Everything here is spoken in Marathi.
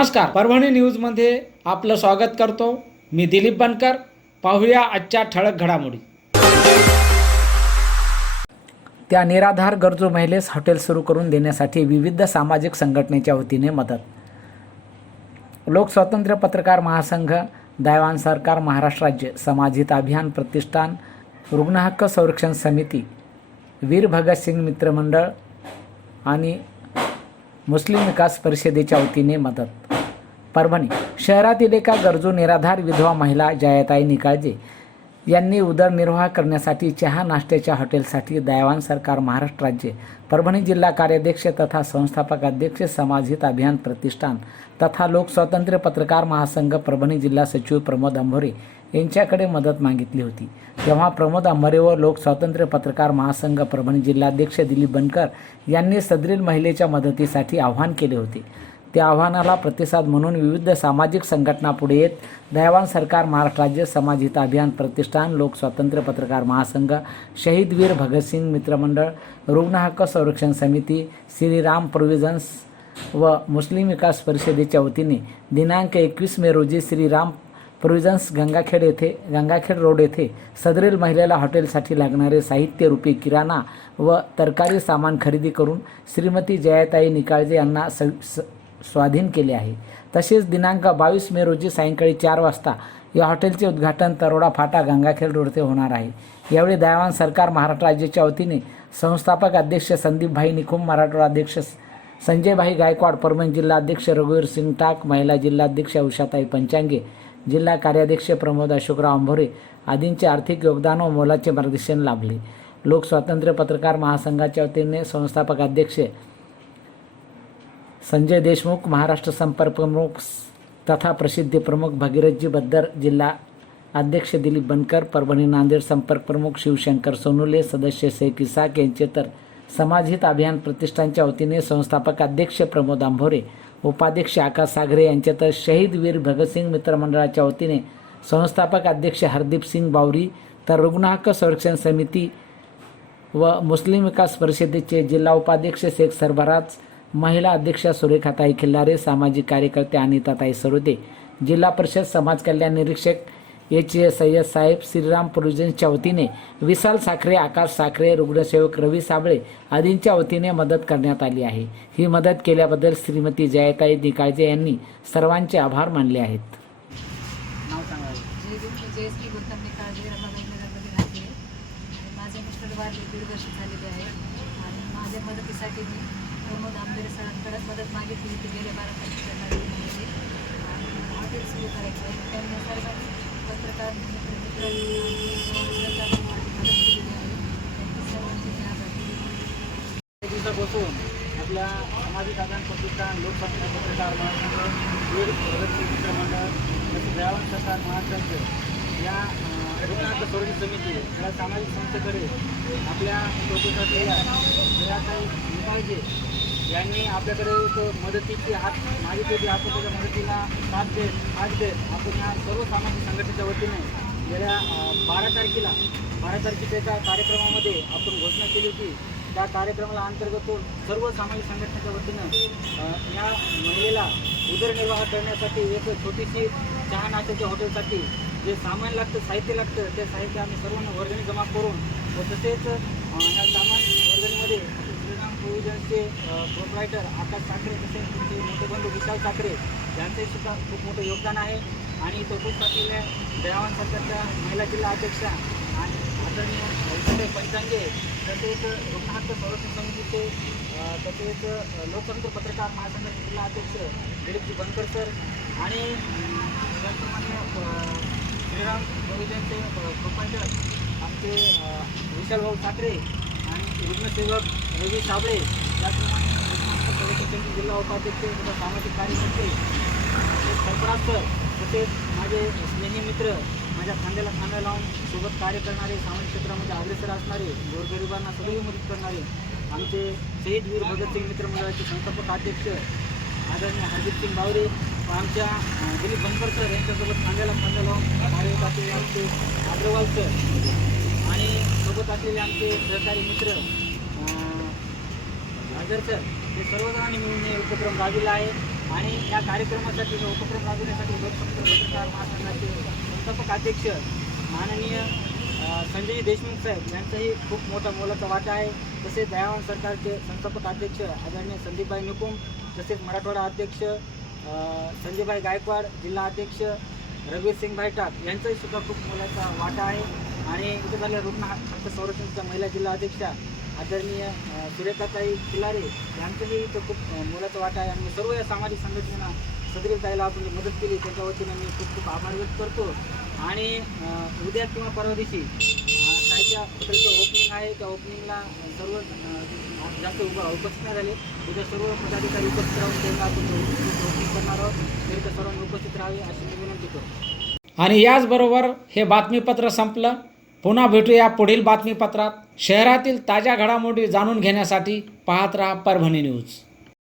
नमस्कार. परभणी न्यूजमध्ये आपलं स्वागत करतो. मी दिलीप बनकर. पाहूया आजच्या ठळक घडामोडी. त्या निराधार गरजू महिलेस हॉटेल सुरू करून देण्यासाठी विविध सामाजिक संघटनेच्या वतीने मदत. लोकस्वातंत्र्य पत्रकार महासंघ दैवान सरकार महाराष्ट्र राज्य समाजहित अभियान प्रतिष्ठान रुग्णहक्क संरक्षण समिती वीर भगतसिंग मित्रमंडळ आणि मुस्लिम विकास परिषदेच्या वतीने मदत. परभणी. शहरातील एका गरजू निराधार विधवा महिला जयाताई निकाळजे यांनी उदरनिर्वाह करण्यासाठी चहा नाश्त्याच्या हॉटेलसाठी दयावान सरकार महाराष्ट्र राज्य परभणी जिल्हा कार्याध्यक्ष तथा संस्थापक अध्यक्ष समाजहित अभियान प्रतिष्ठान तथा लोकस्वातंत्र्य पत्रकार महासंघ परभणी जिल्हा सचिव प्रमोद अंभोरे यांच्याकडे मदत मागितली होती. तेव्हा प्रमोद अंभरे व लोकस्वातंत्र्य पत्रकार महासंघ परभणी जिल्हाध्यक्ष दिलीप बनकर यांनी सदरील महिलेच्या मदतीसाठी आवाहन केले होते. त्या आव्हानाला प्रतिसाद म्हणून विविध सामाजिक संघटना पुढे येत दयावान सरकार महाराष्ट्र राज्य समाजहित अभियान प्रतिष्ठान लोकस्वातंत्र्य पत्रकार महासंघ शहीदवीर भगतसिंग मित्रमंडळ रुग्णहक्क संरक्षण समिती श्रीराम प्रोव्हिजन्स व मुस्लिम विकास परिषदेच्या वतीने दिनांक एकवीस मे रोजी श्रीराम प्रोव्हिजन्स गंगाखेड येथे गंगाखेड रोड येथे सदरील महिलेला हॉटेलसाठी लागणारे साहित्यरूपी किराणा व तरकारी सामान खरेदी करून श्रीमती जयाताई निकाळजे यांना स स- स्वाधीन केले आहे. तसेच दिनांक बावीस मे रोजी सायंकाळी चार वाजता या हॉटेलचे उद्घाटन तरोडा फाटा गंगाखेड रोड ते होणार आहे. यावेळी दयावान सरकार महाराष्ट्र राज्याच्या वतीने संस्थापक अध्यक्ष संदीपभाई निकुम मराठवाडा अध्यक्ष संजयभाई गायकवाड परभणी जिल्हाध्यक्ष रघुवीर सिंग टाक महिला जिल्हाध्यक्ष उषाताई पंचांगे जिल्हा कार्याध्यक्ष प्रमोद अशोकराव अंभोरे आदींचे आर्थिक योगदान व मोलाचे मार्गदर्शन लाभले. लोकस्वातंत्र्य पत्रकार महासंघाच्या वतीने संस्थापक अध्यक्ष संजय देशमुख महाराष्ट्र संपर्क प्रमुख तथा प्रसिद्धी प्रमुख भगीरथजी बद्दर जिल्हा अध्यक्ष दिलीप बनकर परभणी नांदेड संपर्क प्रमुख शिवशंकर सोनुले सदस्य शेख साक यांचे तर समाजहित अभियान प्रतिष्ठानच्या वतीने संस्थापक अध्यक्ष प्रमोद आंभोरे उपाध्यक्ष आकाश सागरे यांचे तर शहीद वीर भगतसिंग मित्रमंडळाच्या वतीने संस्थापक अध्यक्ष हरदीप सिंग बावरी तर रुग्णहक्क संरक्षण समिती व मुस्लिम विकास परिषदेचे जिल्हा उपाध्यक्ष शेख सरबराज महिला अध्यक्षा सुरेखाताई खिल्लारे सामाजिक कार्यकर्ते अनिताताई सरोदे जिल्हा परिषद समाज कल्याण निरीक्षक एच ए सय्यद साहेब श्रीराम प्रोविजन्सच्या वतीने विशाल साखरे आकाश साखरे रुग्णसेवक रवी साबळे आदींच्या वतीने मदत करण्यात आली आहे. ही मदत केल्याबद्दल श्रीमती जयताई निकाळजे यांनी सर्वांचे आभार मानले आहेत. माझ्या मदतीसाठी मी प्रमोद आंबेरे सरांकडेच मदत मागितली होती गेल्या बारा तारखेच्या आणि हॉटेल सुरू करायचं आहे. त्यांनी सर्वांनी पत्रकार दिवसापासून आपल्या सामाजिक आदान प्रतिष्ठान लोकसत्ता पत्रकार महासंघ वीर प्रगती मित्रमंडळ तसेच दयावान सरकार महाराष्ट्राचे या रुग्णांक संरक्षण समिती या सामाजिक संस्थेकडे आपल्या चौकशातलेल्या जयाताई निकाळजे यांनी आपल्याकडे एक मदतीची हात मागितली होती. आपण त्याच्या मदतीला साथ देत हात देत आपण या सर्व सामाजिक संघटनेच्या वतीने गेल्या बारा तारखेला बारा तारखेच्या एका कार्यक्रमामध्ये आपण घोषणा केली होती. त्या कार्यक्रमाला अंतर्गत सर्व सामाजिक संघटनेच्या वतीनं या महिलेला उदरनिर्वाह करण्यासाठी एक छोटीशी चहा नाश्त्याच्या हॉटेलसाठी जे सामान लागतं साहित्य लागतं ते साहित्य आम्ही सर्वांना वर्गणी जमा करून व तसेच या ह्या सामान वर्गणीमध्ये श्रीराम प्रोव्हिजनचे प्रोपरायटर आकाश साखरे तसेच त्यांचे मोठे बंधू विशाल साखरे यांचे सुद्धा खूप मोठं योगदान आहे. आणि इथं पाटील दयावान सरकारच्या महिला जिल्हा अध्यक्षा आणि आदरणीय औषधे पंचांगे तसेच रुग्णहक्क संरक्षण समितीचे तसेच लोकतंत्र पत्रकार महासंघाचे जिल्हा अध्यक्ष दिलीपजी बनकर सर आणि त्याचप्रमाणे श्रीराम प्रोव्हिजनचे प्रोपायटर आमचे विशालभाऊ ठाकरे आणि रुग्णसेवक रवी साबळे त्याचप्रमाणे जिल्हा उपाध्यक्ष तथा सामाजिक कार्यकर्ते तसेच सर तसेच माझे स्नेही मित्र माझ्या खांद्याला खांदा लावून सोबत कार्य करणारे सामाजिक क्षेत्रामध्ये अग्रेसर असणारे गोरगरिबांना सदैव मदत करणारे आमचे शहीद वीर भगतसिंग मित्र मंडळाचे संस्थापक अध्यक्ष आदरणीय हरदीप सिंग बावरे आमच्या दिलीप बनकर सर यांच्यासोबत खांद्याला खांदा लावून कार्यरत असलेले आमचे अग्रवाल सर आणि सोबत असलेले आमचे सहकारी मित्र राजर सर हे सर्वजणांनी मिळून हे उपक्रम राबविला आहे आणि या कार्यक्रमासाठी उपक्रम राबविण्यासाठी लोकसंपर्क पत्रकार महासंघाचे संस्थापक अध्यक्ष माननीय संजय देशमुख साहेब यांचाही खूप मोठा मोलाचा वाटा आहे. तसेच दयावान सरकारचे संस्थापक अध्यक्ष आदरणीय संदीपभाई निकुम तसेच मराठवाडा अध्यक्ष संजयभाई गायकवाड जिल्हा अध्यक्ष रघुवीर सिंग भाईटाक यांचाही सुद्धा खूप मोलाचा वाटा आहे. आणि इथे झाल्या रुग्ण हक्क संरक्षणच्या महिला जिल्हा अध्यक्षा आदरणीय सुरेखाताई खिलारे यांचंही इथं खूप मोलाचा वाटा आहे. आणि सर्व या सामाजिक संघटनेना सदरील जायला आपण मदत केली त्याच्या वतीनं मी खूप खूप आभार व्यक्त करतो. आणि उद्या किंवा परवा दिवशी अ, हॉटेलचं ओपनिंग आहे. त्या ओपनिंगला सर्व जास्त उप उपस्थित झाले. उद्या सर्व पदाधिकारी उपस्थित राहून त्यांना आपण ओपनिंग करणार आहोत. तरी त्या सर्वांनी उपस्थित राहावे अशी मी विनंती करतो. आणि याचबरोबर हे बातमीपत्र संपलं. पुन्हा भेटूया पुढील बातमीपत्रात. शहरातील ताज्या घडामोडी जाणून घेण्यासाठी पाहत राहा परभणी न्यूज.